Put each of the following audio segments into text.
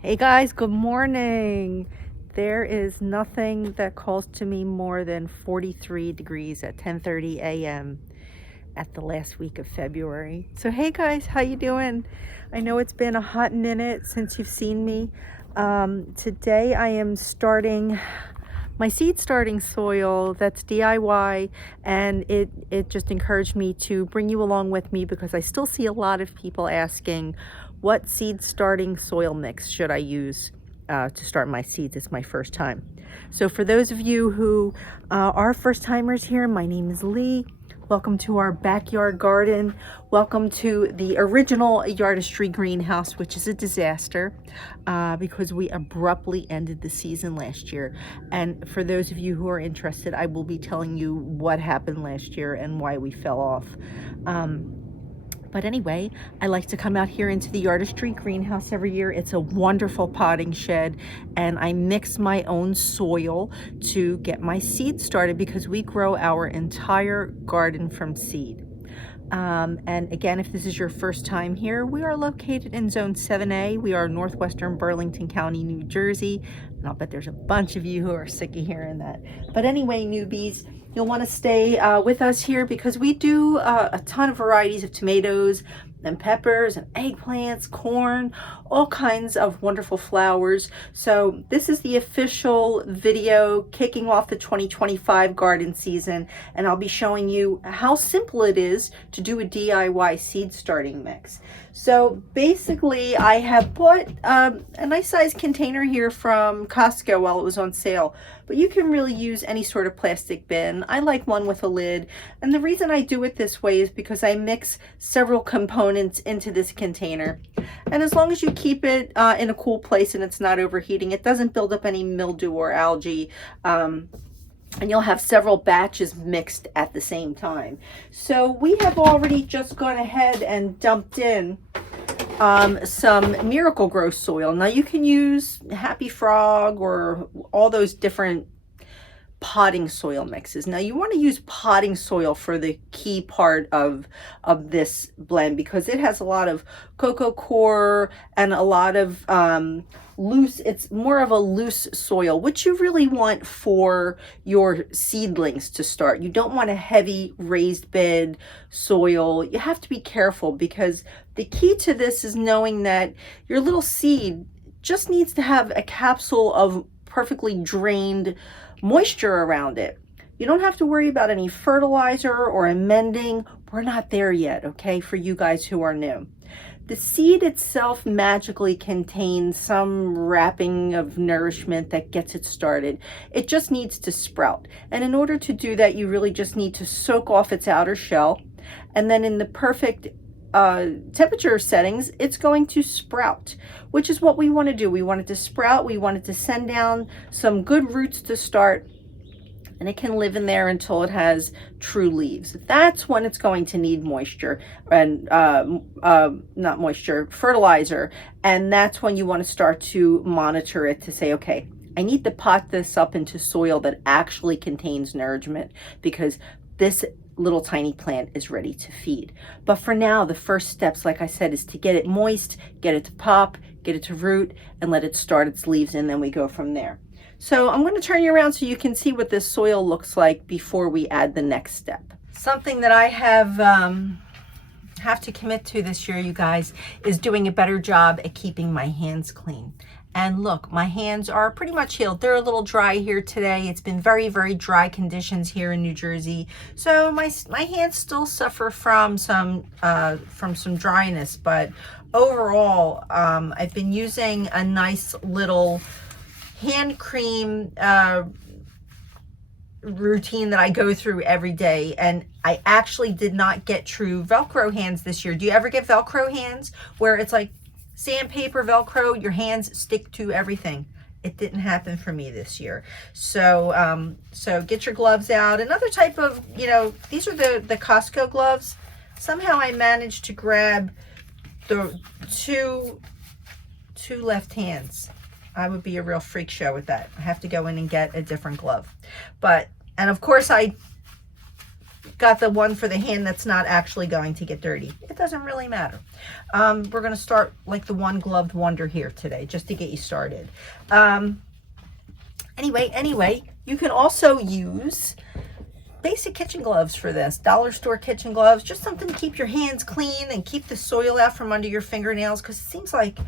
Hey guys, good morning. There is nothing that calls to me more than 43 degrees at 10:30 a.m. at the last week of February. So hey guys, how you doing? I know it's been a hot minute since you've seen me. Today I am starting my seed starting soil that's DIY, and it just encouraged me to bring you along with me because I still see a lot of people asking what seed starting soil mix should I use to start my seeds. It's my first time. So for those of you who are first timers here, my name is Leigh. Welcome to our backyard garden. Welcome to the original Yardistry greenhouse, which is a disaster because we abruptly ended the season last year. And for those of you who are interested, I will be telling you what happened last year and why we fell off. But anyway, I like to come out here into the Yardistry greenhouse every year. It's a wonderful potting shed, and I mix my own soil to get my seed started because we grow our entire garden from seed. And again, if this is your first time here, we are located in Zone 7A. We are northwestern Burlington County, New Jersey. And I'll bet there's a bunch of you who are sick of hearing that. But anyway, newbies, you'll want to stay with us here because we do a ton of varieties of tomatoes and peppers and eggplants, corn, all kinds of wonderful flowers. So this is the official video kicking off the 2025 garden season, and I'll be showing you how simple it is to do a DIY seed starting mix. So basically I have bought a nice size container here from Costco while it was on sale, but you can really use any sort of plastic bin. I like one with a lid, and the reason I do it this way is because I mix several components into this container, and as long as you keep it in a cool place and it's not overheating, it doesn't build up any mildew or algae, and you'll have several batches mixed at the same time. So we have already just gone ahead and dumped in some Miracle-Gro soil. Now you can use Happy Frog or all those different potting soil mixes. Now you want to use potting soil for the key part of this blend because it has a lot of cocoa coir and a lot of loose, it's more of a loose soil, which you really want for your seedlings to start. You don't want a heavy raised bed soil. You have to be careful because the key to this is knowing that your little seed just needs to have a capsule of perfectly drained moisture around it. You don't have to worry about any fertilizer or amending. We're not there yet, okay, for you guys who are new. The seed itself magically contains some wrapping of nourishment that gets it started. It just needs to sprout. And in order to do that, you really just need to soak off its outer shell. And then in the perfect temperature settings, it's going to sprout, which is what we want to do. We want it to sprout. We want it to send down some good roots to start, and it can live in there until it has true leaves. That's when it's going to need moisture and not moisture, fertilizer. And that's when you want to start to monitor it to say, okay, I need to pot this up into soil that actually contains nourishment because this little tiny plant is ready to feed. But for now, the first steps, like I said, is to get it moist, get it to pop, get it to root, and let it start its leaves, and then we go from there. So I'm going to turn you around so you can see what this soil looks like before we add the next step. Something that I have to commit to this year, you guys, is doing a better job at keeping my hands clean. And look, my hands are pretty much healed. They're a little dry here today. It's been very, very dry conditions here in New Jersey. So my hands still suffer from some dryness, but overall, I've been using a nice little hand cream routine that I go through every day, and I actually did not get true Velcro hands this year. Do you ever get Velcro hands where it's like sandpaper, Velcro, your hands stick to everything? It didn't happen for me this year. So so get your gloves out. Another type of, these are the Costco gloves. Somehow I managed to grab the two left hands. I would be a real freak show with that. I have to go in and get a different glove. And of course I got the one for the hand that's not actually going to get dirty. It doesn't really matter. We're going to start like the one gloved wonder here today, just to get you started. Anyway, you can also use basic kitchen gloves for this. Dollar store kitchen gloves, just something to keep your hands clean and keep the soil out from under your fingernails, because it seems like,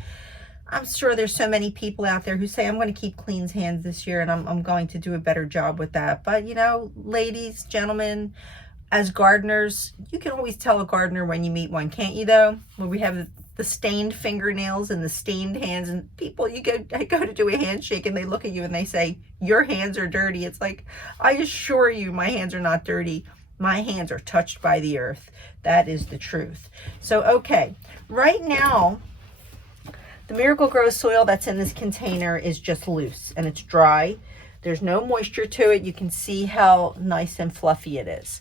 I'm sure there's so many people out there who say, I'm going to keep clean hands this year, and I'm going to do a better job with that. But, you know, ladies, gentlemen, as gardeners, you can always tell a gardener when you meet one, can't you, though? When we have the stained fingernails and the stained hands, and people, I go to do a handshake, and they look at you and they say, your hands are dirty. It's like, I assure you, my hands are not dirty. My hands are touched by the earth. That is the truth. So, okay, right now, the Miracle-Gro soil that's in this container is just loose and it's dry. There's no moisture to it. You can see how nice and fluffy it is.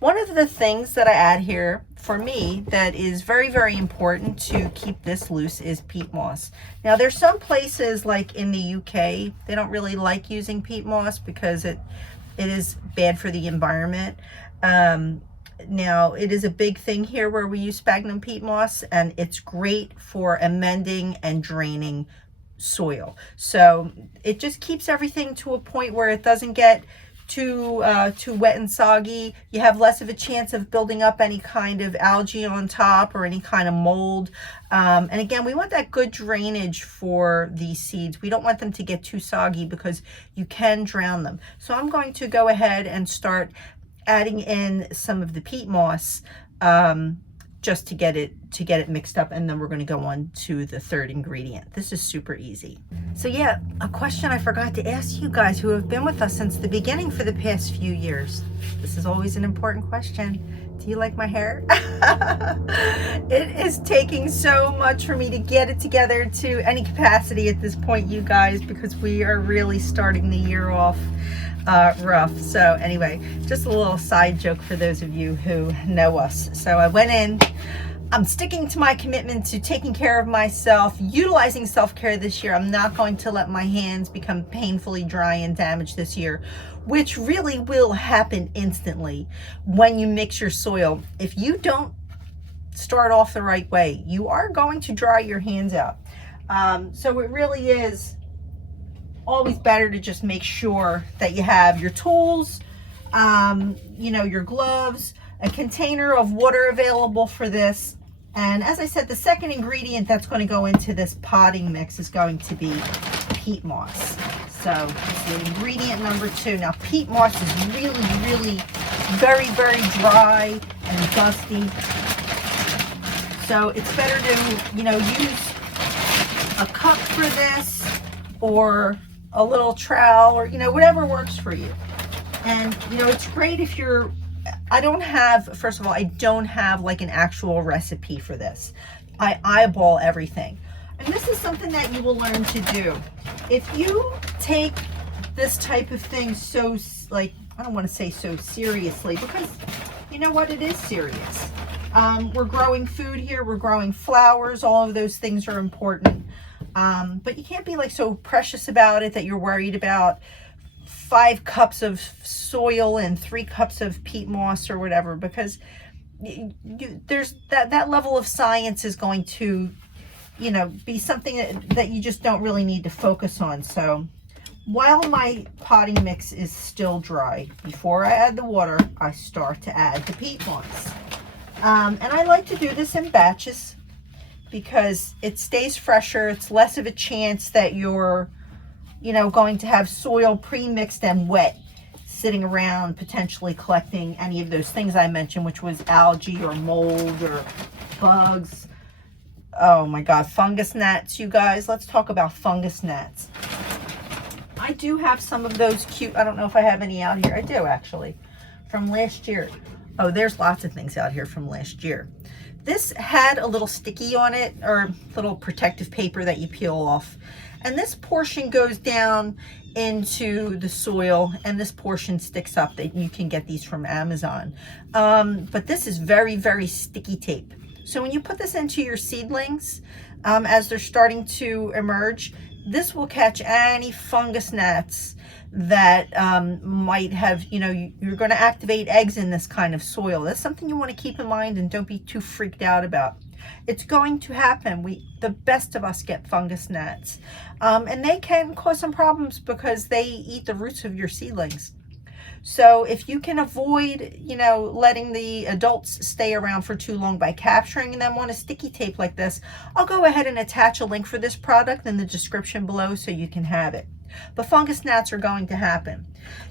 One of the things that I add here for me that is very, very important to keep this loose is peat moss. Now, there's some places like in the UK, they don't really like using peat moss because it is bad for the environment. Now, it is a big thing here where we use sphagnum peat moss, and it's great for amending and draining soil. So it just keeps everything to a point where it doesn't get too wet and soggy. You have less of a chance of building up any kind of algae on top or any kind of mold. And again, we want that good drainage for these seeds. We don't want them to get too soggy because you can drown them. So I'm going to go ahead and start adding in some of the peat moss just to get it mixed up, and then we're going to go on to the third ingredient. This is super easy. So yeah, a question I forgot to ask you guys who have been with us since the beginning for the past few years. This is always an important question. Do you like my hair? It is taking so much for me to get it together to any capacity at this point, you guys, because we are really starting the year off rough. So anyway, just a little side joke for those of you who know us. So I went in, I'm sticking to my commitment to taking care of myself, utilizing self-care this year. I'm not going to let my hands become painfully dry and damaged this year, which really will happen instantly when you mix your soil. If you don't start off the right way, you are going to dry your hands out. So it really is always better to just make sure that you have your tools, you know, your gloves, a container of water available for this. And as I said, the second ingredient that's going to go into this potting mix is going to be peat moss. So it's the ingredient number 2. Now, peat moss is really, really very, very dry and dusty. So it's better to, you know, use a cup for this, or a little trowel, or, you know, whatever works for you. And, you know, it's great if you're, I don't have, first of all, I don't have like an actual recipe for this. I eyeball everything. And this is something that you will learn to do. If you take this type of thing so, like, I don't want to say so seriously, because you know what, it is serious. We're growing food here, we're growing flowers, all of those things are important. But you can't be like so precious about it that you're worried about 5 cups of soil and 3 cups of peat moss or whatever, because there's that level of science is going to, you know, be something that you just don't really need to focus on. So while my potting mix is still dry, before I add the water, I start to add the peat moss. And I like to do this in batches, because it stays fresher. It's less of a chance that you're, you know, going to have soil pre-mixed and wet sitting around potentially collecting any of those things I mentioned, which was algae or mold or bugs. Oh my God, fungus gnats, you guys. Let's talk about fungus gnats. I do have some of those cute, I don't know if I have any out here. I do actually, from last year. Oh, there's lots of things out here from last year. This had a little sticky on it, or little protective paper that you peel off. And this portion goes down into the soil, and this portion sticks up. That you can get these from Amazon. But this is very, very sticky tape. So when you put this into your seedlings, as they're starting to emerge, This will catch any fungus gnats that might have, you know, you're going to activate eggs in this kind of soil. That's something you want to keep in mind and don't be too freaked out about. It's going to happen. The best of us get fungus gnats. And they can cause some problems because they eat the roots of your seedlings. So if you can avoid, you know, letting the adults stay around for too long by capturing them on a sticky tape like this, I'll go ahead and attach a link for this product in the description below so you can have it. But fungus gnats are going to happen.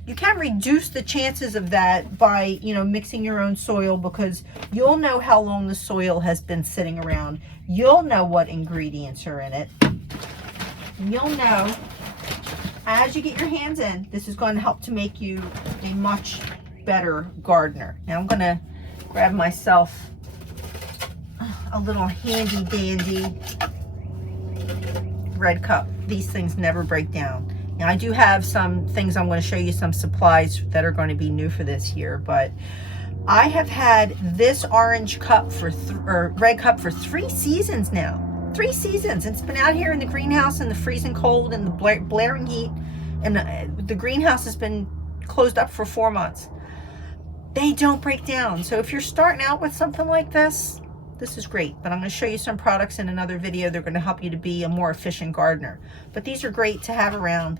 You can reduce the chances of that by, you know, mixing your own soil, because you'll know how long the soil has been sitting around. You'll know what ingredients are in it. You'll know as you get your hands in. This is going to help to make you a much better gardener. Now I'm going to grab myself a little handy dandy red cup. These things never break down. Now I do have some things, I'm going to show you some supplies that are going to be new for this year, but I have had this orange cup or red cup for 3 seasons now. 3 seasons. It's been out here in the greenhouse in the freezing cold and the blaring heat, and the greenhouse has been closed up for 4 months. They don't break down. So if you're starting out with something like this, this is great. But I'm going to show you some products in another video. They're going to help you to be a more efficient gardener. But these are great to have around.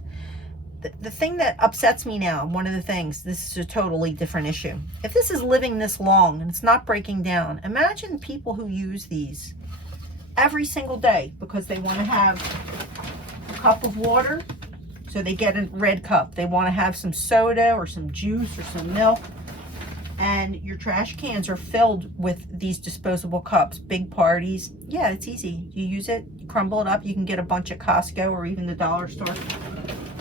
The thing that upsets me now, one of the things, this is a totally different issue. If this is living this long and it's not breaking down, imagine people who use these every single day because they want to have a cup of water, so they get a red cup. They want to have some soda or some juice or some milk, and your trash cans are filled with these disposable cups. Big parties, yeah, it's easy. You use it, you crumble it up. You can get a bunch at Costco or even the dollar store,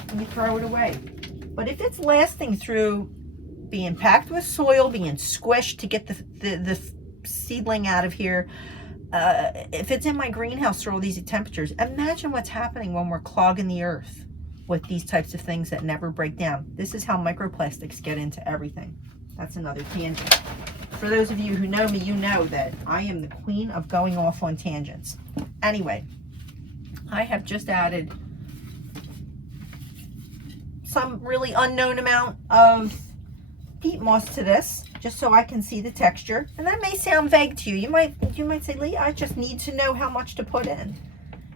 and you throw it away. But if it's lasting through being packed with soil, being squished to get the seedling out of here, if it's in my greenhouse through all these temperatures, imagine what's happening when we're clogging the earth with these types of things that never break down. This is how microplastics get into everything. That's another tangent. For those of you who know me, you know that I am the queen of going off on tangents. Anyway, I have just added some really unknown amount of peat moss to this, just so I can see the texture. And that may sound vague to you. You might say, Leigh, I just need to know how much to put in.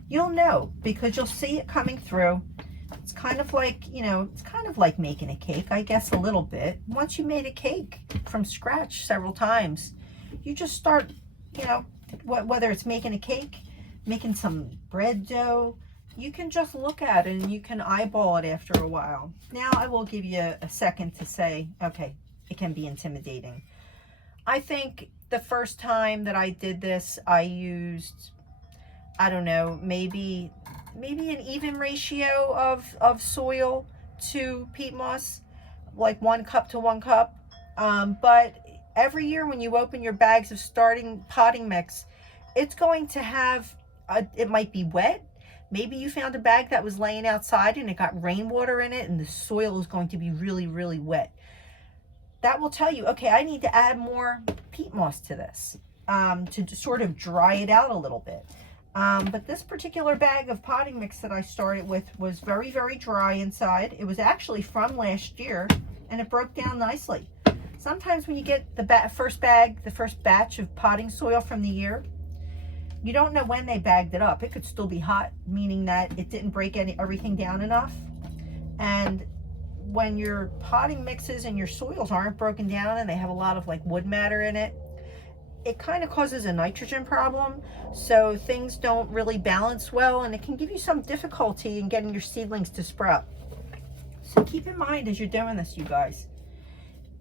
You'll know because you'll see it coming through. It's kind of like, you know, it's kind of like making a cake, I guess, a little bit. Once you made a cake from scratch several times, you just start, you know, whether it's making a cake, making some bread dough, you can just look at it and you can eyeball it after a while. Now I will give you a second to say, okay, it can be intimidating. I think the first time that I did this, I used, I don't know, maybe an even ratio of soil to peat moss, like 1 cup to 1 cup. But every year when you open your bags of starting potting mix, it's going to have, it might be wet. Maybe you found a bag that was laying outside and it got rainwater in it and the soil is going to be really, really wet. That will tell you, okay, I need to add more peat moss to this to sort of dry it out a little bit. But this particular bag of potting mix that I started with was very, very dry inside. It was actually from last year and it broke down nicely. Sometimes when you get the first batch of potting soil from the year, you don't know when they bagged it up. It could still be hot, meaning that it didn't break everything down enough. And when your potting mixes and your soils aren't broken down and they have a lot of like wood matter in it, it kind of causes a nitrogen problem. So things don't really balance well and it can give you some difficulty in getting your seedlings to sprout. So keep in mind as you're doing this, you guys,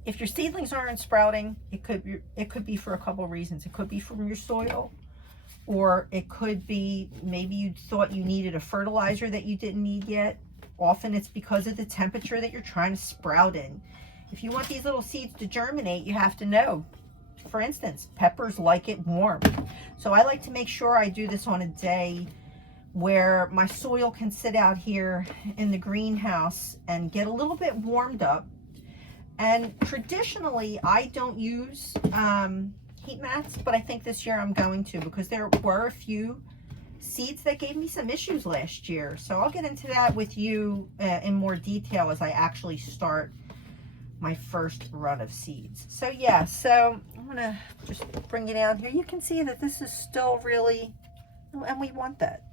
if your seedlings aren't sprouting, it could be for a couple of reasons. It could be from your soil, or it could be maybe you thought you needed a fertilizer that you didn't need yet. Often it's because of the temperature that you're trying to sprout in. If you want these little seeds to germinate, you have to know. For instance, peppers like it warm. So I like to make sure I do this on a day where my soil can sit out here in the greenhouse and get a little bit warmed up. And traditionally, I don't use heat mats, but I think this year I'm going to, because there were a few seeds that gave me some issues last year. So I'll get into that with you in more detail as I actually start my first run of seeds. So yeah, so I'm gonna just bring it down here. You can see that this is still really, and we want that.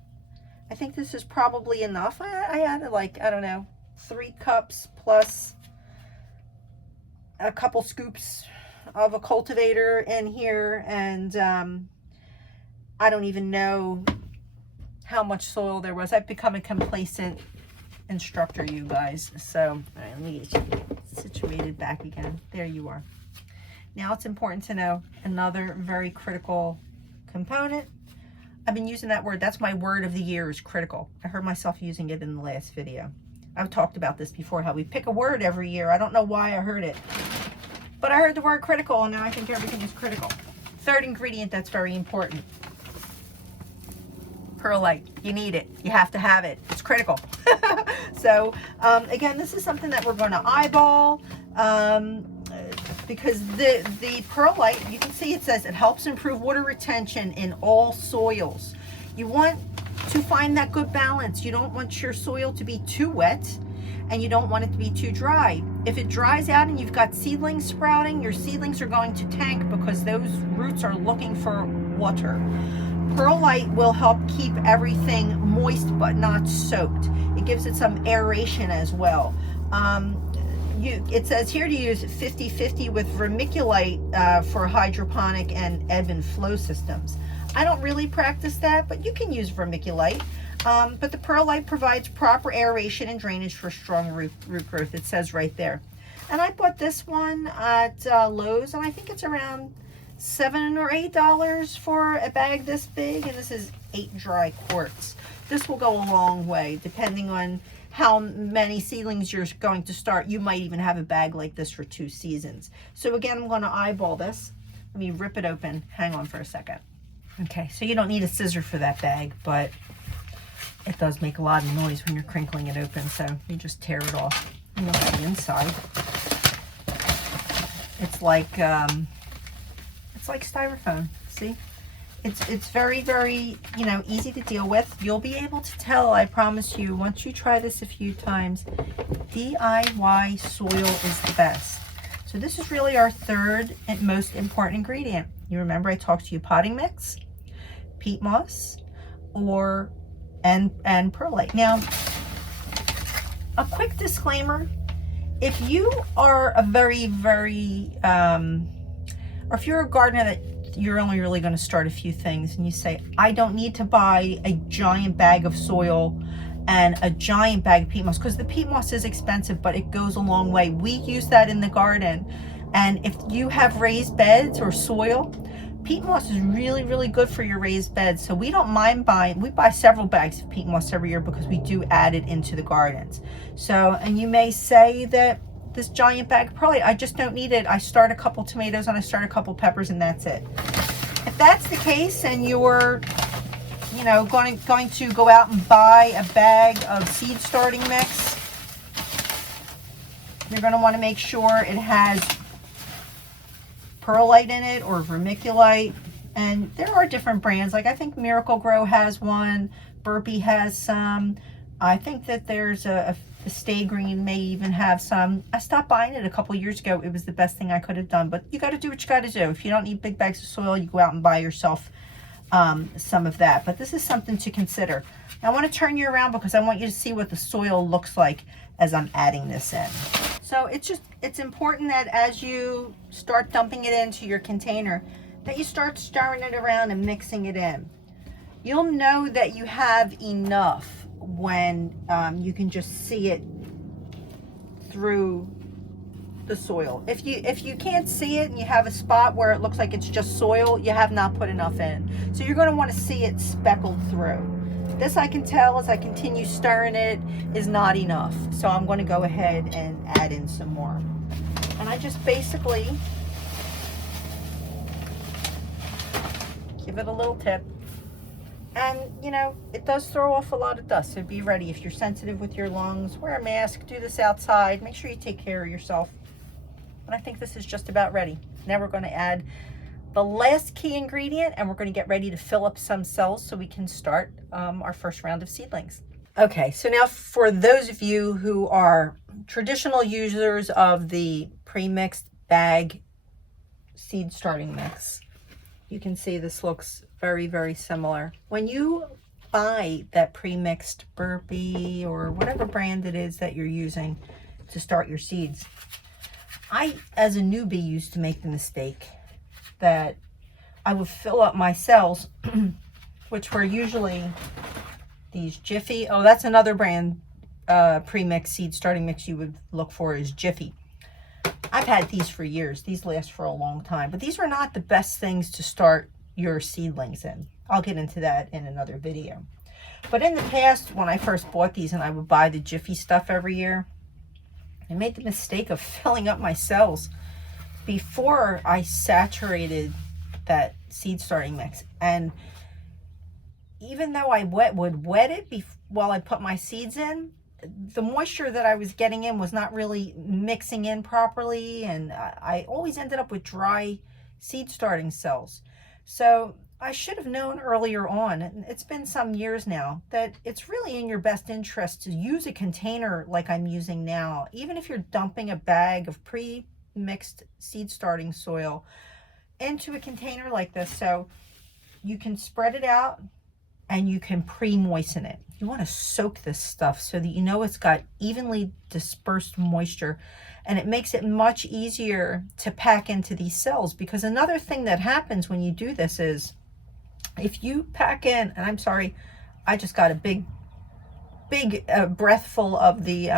I think this is probably enough. I added like, I don't know, 3 cups plus a couple scoops of a cultivator in here, and I don't even know how much soil there was. I've become a complacent instructor, you guys. So all right, let me get you situated back again. There you are. Now it's important to know another very critical component. I've been using that word. That's my word of the year, is critical. I heard myself using it in the last video. I've talked about this before, how we pick a word every year. I don't know why I heard it, but I heard the word critical, and now I think everything is critical. Third ingredient that's very important: perlite. You need it. You have to have it. It's critical. So again, this is something that we're going to eyeball because the perlite, you can see it says it helps improve water retention in all soils. You want to find that good balance. You don't want your soil to be too wet, and you don't want it to be too dry. If it dries out and you've got seedlings sprouting, your seedlings are going to tank because those roots are looking for water. Perlite will help keep everything moist but not soaked. It gives it some aeration as well. It says here to use 50-50 with vermiculite for hydroponic and ebb and flow systems. I don't really practice that, but you can use vermiculite. But the perlite provides proper aeration and drainage for strong root growth. It says right there. And I bought this one at Lowe's, and I think it's around $7 or $8 for a bag this big, and this is 8 dry quarts. This will go a long way, depending on how many seedlings you're going to start. You might even have a bag like this for 2 seasons. So again, I'm going to eyeball this. Let me rip it open. Hang on for a second. Okay, so you don't need a scissor for that bag, but it does make a lot of noise when you're crinkling it open, so you just tear it off. And look at the inside. It's like styrofoam. See, it's very, very, you know, easy to deal with. You'll be able to tell, I promise you, once you try this a few times. DIY soil is the best. So this is really our third and most important ingredient. You remember I talked to you potting mix, peat moss, and perlite. Now, a quick disclaimer: if you are a very, very or if you're a gardener that you're only really going to start a few things, and you say, I don't need to buy a giant bag of soil and a giant bag of peat moss, because the peat moss is expensive, but it goes a long way. We use that in the garden, and if you have raised beds or soil, peat moss is really, really good for your raised beds. So we don't mind buying. We buy several bags of peat moss every year because we do add it into the gardens. So, and you may say that this giant bag of perlite, I just don't need it. I start a couple tomatoes and I start a couple peppers, and that's it. If that's the case, and you're, you know, going to go out and buy a bag of seed starting mix, you're going to want to make sure it has perlite in it or vermiculite. And there are different brands. Like I think Miracle Grow has one, Burpee has some. I think that there's a Stay Green may even have some. I stopped buying it a couple years ago. It was the best thing I could have done. But you got to do what you got to do. If you don't need big bags of soil, you go out and buy yourself some of that. But this is something to consider. Now, I want to turn you around because I want you to see what the soil looks like as I'm adding this in. So it's important that as you start dumping it into your container, that you start stirring it around and mixing it in. You'll know that you have enough when you can just see it through the soil. If you can't see it and you have a spot where it looks like it's just soil, you have not put enough in. So you're going to want to see it speckled through. This, I can tell as I continue stirring it, is not enough. So I'm going to go ahead and add in some more. And I just basically give it a little tip. And, you know, it does throw off a lot of dust, so be ready. If you're sensitive with your lungs, wear a mask, do this outside. Make sure you take care of yourself. And I think this is just about ready. Now we're going to add the last key ingredient, and we're going to get ready to fill up some cells so we can start our first round of seedlings. Okay, so now for those of you who are traditional users of the pre-mixed bag seed starting mix, you can see this looks very, very similar. When you buy that pre-mixed Burpee or whatever brand it is that you're using to start your seeds, I, as a newbie, used to make the mistake that I would fill up my cells, which were usually these Jiffy. Oh, that's another brand pre-mixed seed starting mix you would look for is Jiffy. I've had these for years. These last for a long time, but these are not the best things to start your seedlings in. I'll get into that in another video. But in the past, when I first bought these and I would buy the Jiffy stuff every year, I made the mistake of filling up my cells before I saturated that seed starting mix. And even though I would wet it while I put my seeds in, the moisture that I was getting in was not really mixing in properly, and I always ended up with dry seed starting cells. So I should have known earlier on, and it's been some years now, that it's really in your best interest to use a container like I'm using now, even if you're dumping a bag of pre-mixed seed starting soil into a container like this, so you can spread it out and you can pre-moisten it. You want to soak this stuff so that you know it's got evenly dispersed moisture, and it makes it much easier to pack into these cells. Because another thing that happens when you do this is, if you pack in, and I'm sorry, I just got a big breathful of the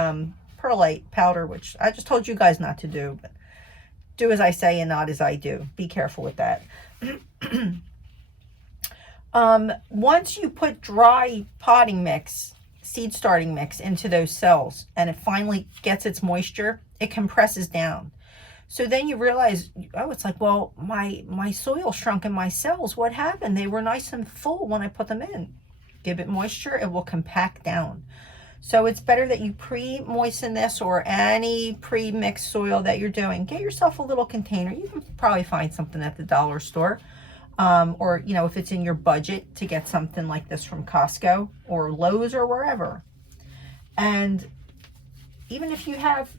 perlite powder, which I just told you guys not to do, but do as I say and not as I do. Be careful with that. Once you put dry potting mix, seed starting mix into those cells, and it finally gets its moisture, it compresses down. So then you realize, oh, it's like, well, my soil shrunk in my cells. What happened? They were nice and full when I put them in. Give it moisture, it will compact down. So it's better that you pre-moisten this, or any pre-mixed soil that you're doing. Get yourself a little container. You can probably find something at the dollar store. Or, you know, if it's in your budget to get something like this from Costco or Lowe's or wherever. And even if you have,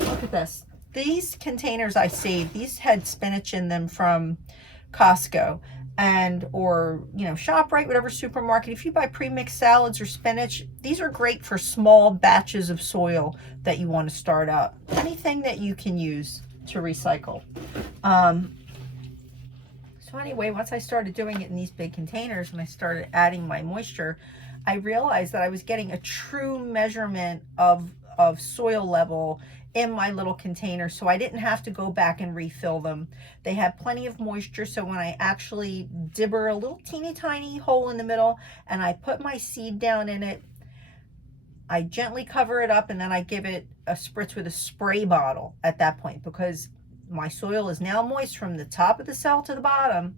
look at this. These containers I saved, these had spinach in them from Costco or, you know, ShopRite, whatever supermarket. If you buy pre-mixed salads or spinach, these are great for small batches of soil that you want to start up. Anything that you can use to recycle. So anyway, once I started doing it in these big containers and I started adding my moisture, I realized that I was getting a true measurement of soil level in my little container, so I didn't have to go back and refill them. They have plenty of moisture, so when I actually dibber a little teeny tiny hole in the middle and I put my seed down in it, I gently cover it up and then I give it a spritz with a spray bottle at that point, because my soil is now moist from the top of the cell to the bottom,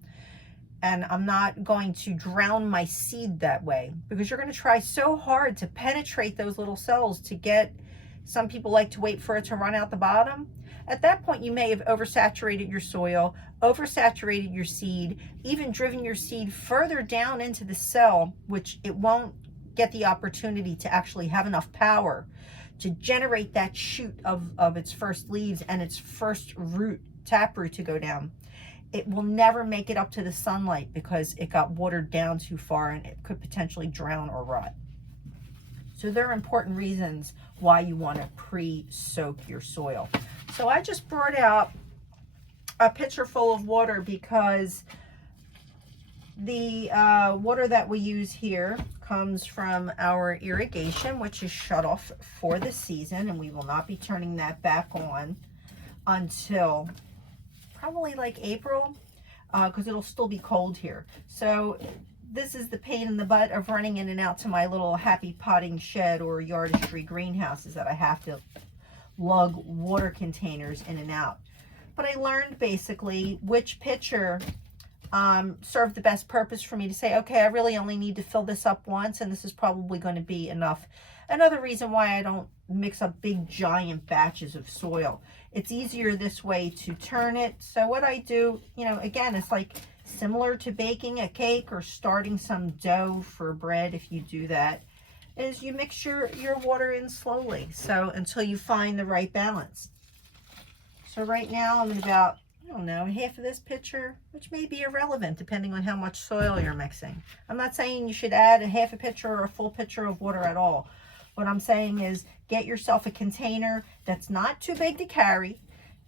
and I'm not going to drown my seed that way, because you're going to try so hard to penetrate those little cells to get, some people like to wait for it to run out the bottom. At that point, you may have oversaturated your soil, oversaturated your seed, even driven your seed further down into the cell, which it won't get the opportunity to actually have enough power to generate that shoot of its first leaves and its first taproot to go down. It will never make it up to the sunlight because it got watered down too far, and it could potentially drown or rot. So there are important reasons why you want to pre-soak your soil. So I just brought out a pitcher full of water because the water that we use here comes from our irrigation, which is shut off for the season, and we will not be turning that back on until probably like April, because it'll still be cold here. So this is the pain in the butt of running in and out to my little happy potting shed or yardistry greenhouses, that I have to lug water containers in and out. But I learned basically which pitcher serve the best purpose for me to say, okay, I really only need to fill this up once, and this is probably going to be enough. Another reason why I don't mix up big giant batches of soil. It's easier this way to turn it. So what I do, you know, again, it's like similar to baking a cake or starting some dough for bread. If you do that, is you mix your water in slowly, so until you find the right balance. So right now I'm at about, I don't know, half of this pitcher, which may be irrelevant depending on how much soil you're mixing. I'm not saying you should add a half a pitcher or a full pitcher of water at all. What I'm saying is get yourself a container that's not too big to carry.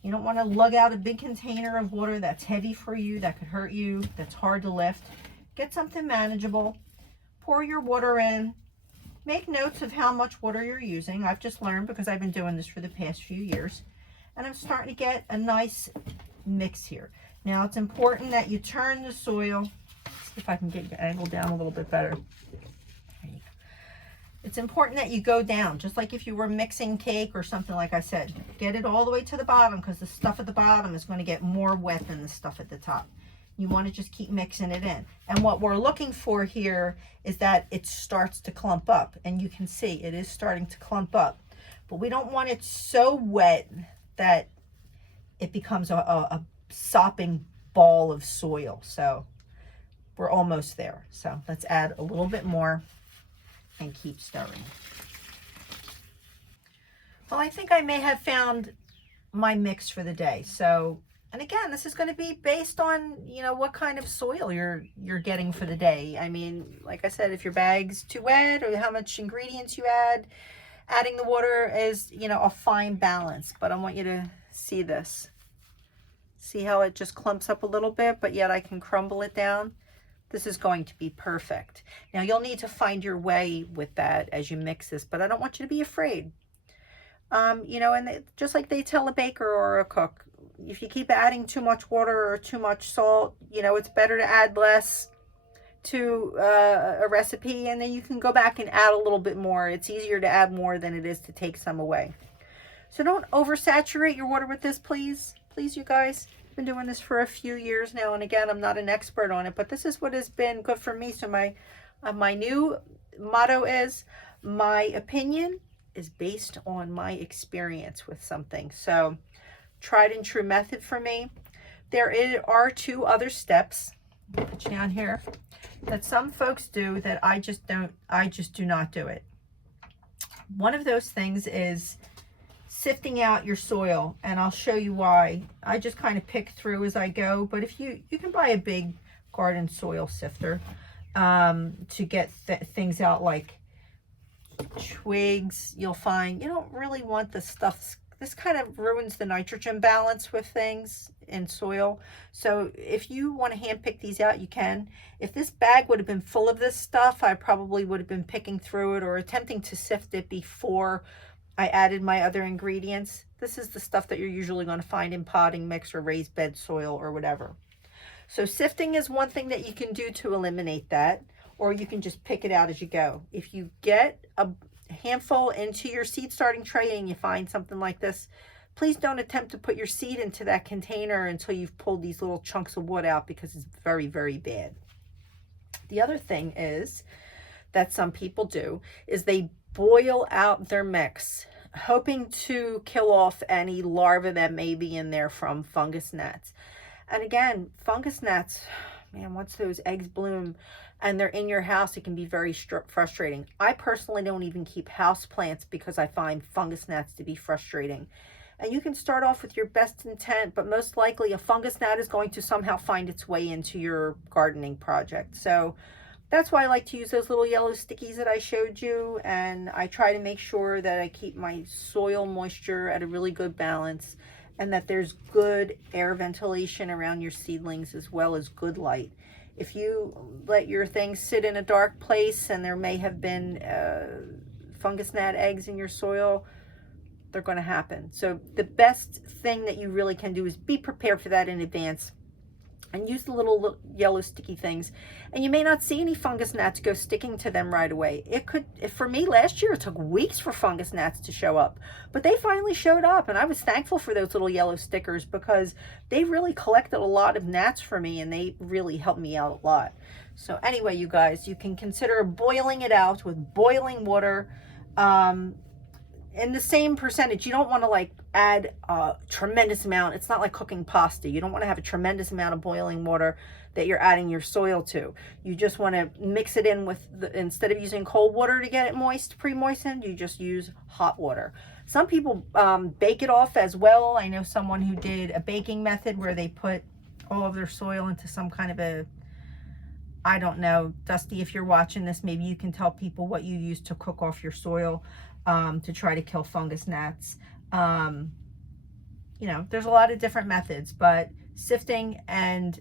You don't want to lug out a big container of water that's heavy for you, that could hurt you, that's hard to lift. Get something manageable. Pour your water in. Make notes of how much water you're using. I've just learned because I've been doing this for the past few years. And I'm starting to get a nice mix here. Now it's important that you turn the soil. See if I can get your angle down a little bit better. It's important that you go down, just like if you were mixing cake or something, like I said. Get it all the way to the bottom, because the stuff at the bottom is going to get more wet than the stuff at the top. You want to just keep mixing it in. And what we're looking for here is that it starts to clump up. And you can see it is starting to clump up. But we don't want it so wet that it becomes a sopping ball of soil. So we're almost there. So let's add a little bit more and keep stirring. Well, I think I may have found my mix for the day. So, and again, this is going to be based on, you know, what kind of soil you're getting for the day. I mean, like I said, if your bag's too wet or how much ingredients you add, adding the water is, you know, a fine balance. But I want you to see this. See how it just clumps up a little bit, but yet I can crumble it down. This is going to be perfect. Now you'll need to find your way with that as you mix this, but I don't want you to be afraid. You know, and just like they tell a baker or a cook, if you keep adding too much water or too much salt, you know, it's better to add less to a recipe, and then you can go back and add a little bit more. It's easier to add more than it is to take some away. So don't oversaturate your water with this, please. Please, you guys. I've been doing this for a few years now, and again, I'm not an expert on it, but this is what has been good for me. So my new motto is, my opinion is based on my experience with something. So tried and true method for me. There are two other steps, put you down here, that some folks do that I just do not do it. One of those things is sifting out your soil, and I'll show you why. I just kind of pick through as I go, but if you can buy a big garden soil sifter to get things out like twigs. You'll find you don't really want the stuff. This kind of ruins the nitrogen balance with things in soil. So if you want to hand pick these out, you can. If this bag would have been full of this stuff, I probably would have been picking through it or attempting to sift it before I added my other ingredients. This is the stuff that you're usually going to find in potting mix or raised bed soil or whatever. So sifting is one thing that you can do to eliminate that, or you can just pick it out as you go. If you get a handful into your seed starting tray and you find something like this, please don't attempt to put your seed into that container until you've pulled these little chunks of wood out, because it's very, very bad. The other thing is that some people do is they boil out their mix, hoping to kill off any larvae that may be in there from fungus gnats. And again, fungus gnats, man, once those eggs bloom and they're in your house, it can be very frustrating. I personally don't even keep house plants because I find fungus gnats to be frustrating. And you can start off with your best intent, but most likely a fungus gnat is going to somehow find its way into your gardening project. So that's why I like to use those little yellow stickies that I showed you, and I try to make sure that I keep my soil moisture at a really good balance and that there's good air ventilation around your seedlings as well as good light. If you let your things sit in a dark place and there may have been fungus gnat eggs in your soil, they're going to happen. So the best thing that you really can do is be prepared for that in advance. and use the little yellow sticky things. And you may not see any fungus gnats go sticking to them right away. It could, for me last year, it took weeks for fungus gnats to show up, but they finally showed up, and I was thankful for those little yellow stickers because they really collected a lot of gnats for me, and they really helped me out a lot. So anyway, you guys, you can consider boiling it out with boiling water. In the same percentage. You don't want to like add a tremendous amount. It's not like cooking pasta. You don't want to have a tremendous amount of boiling water that you're adding your soil to. You just want to mix it in with instead of using cold water to get it moist, pre-moistened, you just use hot water. Some people bake it off as well. I know someone who did a baking method where they put all of their soil into some kind of a, I don't know, Dusty, if you're watching this, maybe you can tell people what you use to cook off your soil to try to kill fungus gnats. You know, there's a lot of different methods, but sifting and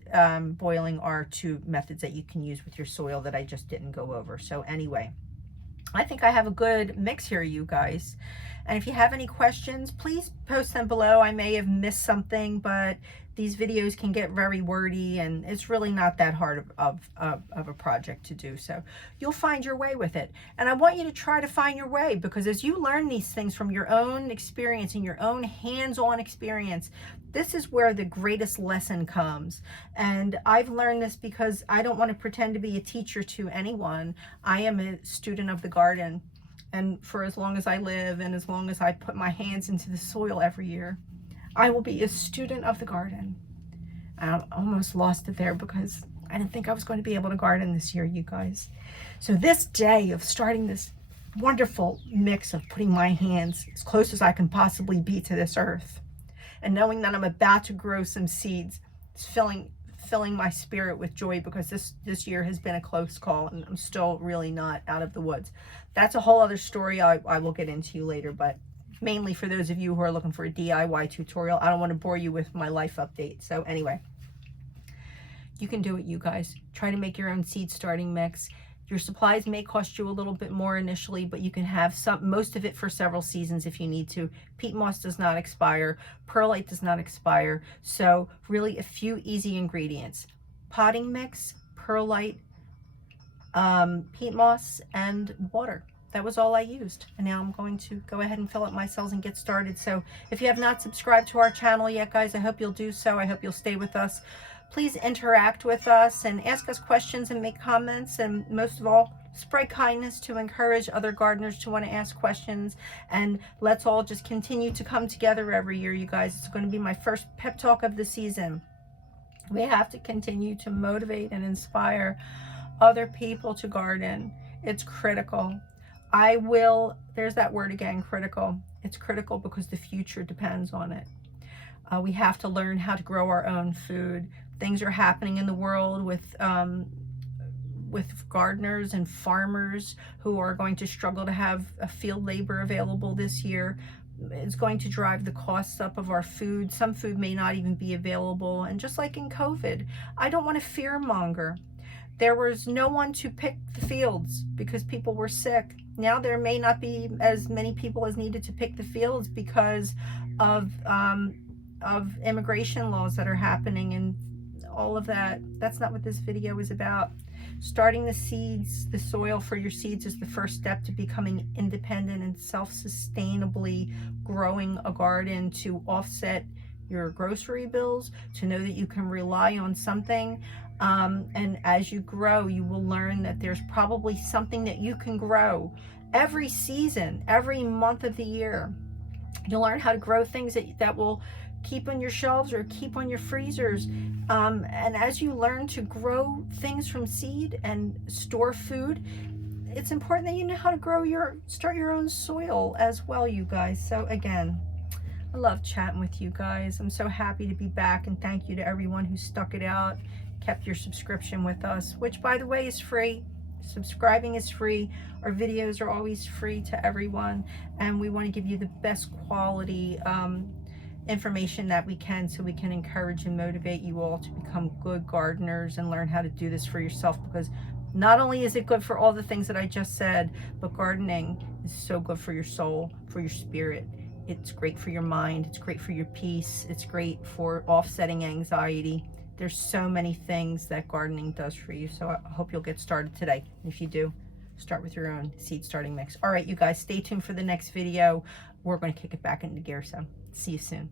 boiling are two methods that you can use with your soil that I just didn't go over. So anyway, I think I have a good mix here, you guys. And if you have any questions, please post them below. I may have missed something, but these videos can get very wordy, and it's really not that hard of a project to do. So you'll find your way with it. And I want you to try to find your way, because as you learn these things from your own experience and your own hands-on experience, this is where the greatest lesson comes. And I've learned this because I don't want to pretend to be a teacher to anyone. I am a student of the garden. And for as long as I live and as long as I put my hands into the soil every year, I will be a student of the garden. I almost lost it there because I didn't think I was going to be able to garden this year, you guys. So this day of starting this wonderful mix of putting my hands as close as I can possibly be to this earth, and knowing that I'm about to grow some seeds, it's filling my spirit with joy, because this year has been a close call, and I'm still really not out of the woods. That's a whole other story I will get into later, but mainly for those of you who are looking for a DIY tutorial. I don't want to bore you with my life update. So anyway, you can do it, you guys. Try to make your own seed starting mix. Your supplies may cost you a little bit more initially, but you can have most of it for several seasons if you need to. Peat moss does not expire. Perlite does not expire. So really a few easy ingredients: potting mix, perlite, peat moss, and water. That was all I used. And now I'm going to go ahead and fill up my cells and get started. So if you have not subscribed to our channel yet, guys, I hope you'll do so. I hope you'll stay with us. Please interact with us and ask us questions and make comments. And most of all, spread kindness to encourage other gardeners to want to ask questions. And let's all just continue to come together every year, you guys. It's going to be my first pep talk of the season. We have to continue to motivate and inspire other people to garden. It's critical. There's that word again, critical. It's critical because the future depends on it. We have to learn how to grow our own food. Things are happening in the world with gardeners and farmers who are going to struggle to have a field labor available this year. It's going to drive the costs up of our food. Some food may not even be available. And just like in COVID, I don't want to fear monger. There was no one to pick the fields because people were sick. Now there may not be as many people as needed to pick the fields because of immigration laws that are happening and all of that. That's not what this video is about. Starting the seeds, the soil for your seeds, is the first step to becoming independent and self-sustainably growing a garden, to offset your grocery bills, to know that you can rely on something. And as you grow, you will learn that there's probably something that you can grow every season, every month of the year. You'll learn how to grow things that will keep on your shelves or keep on your freezers. And as you learn to grow things from seed and store food, it's important that you know how to start your own soil as well, you guys. So again, I love chatting with you guys. I'm so happy to be back, and thank you to everyone who stuck it out, kept your subscription with us, which by the way is free. Subscribing is free. Our videos are always free to everyone, and we want to give you the best quality information that we can, so we can encourage and motivate you all to become good gardeners and learn how to do this for yourself, because not only is it good for all the things that I just said, but gardening is so good for your soul, for your spirit. It's great for your mind. It's great for your peace. It's great for offsetting anxiety. There's so many things that gardening does for you. So I hope you'll get started today. If you do, start with your own seed starting mix. All right, you guys, stay tuned for the next video. We're going to kick it back into gear. So see you soon.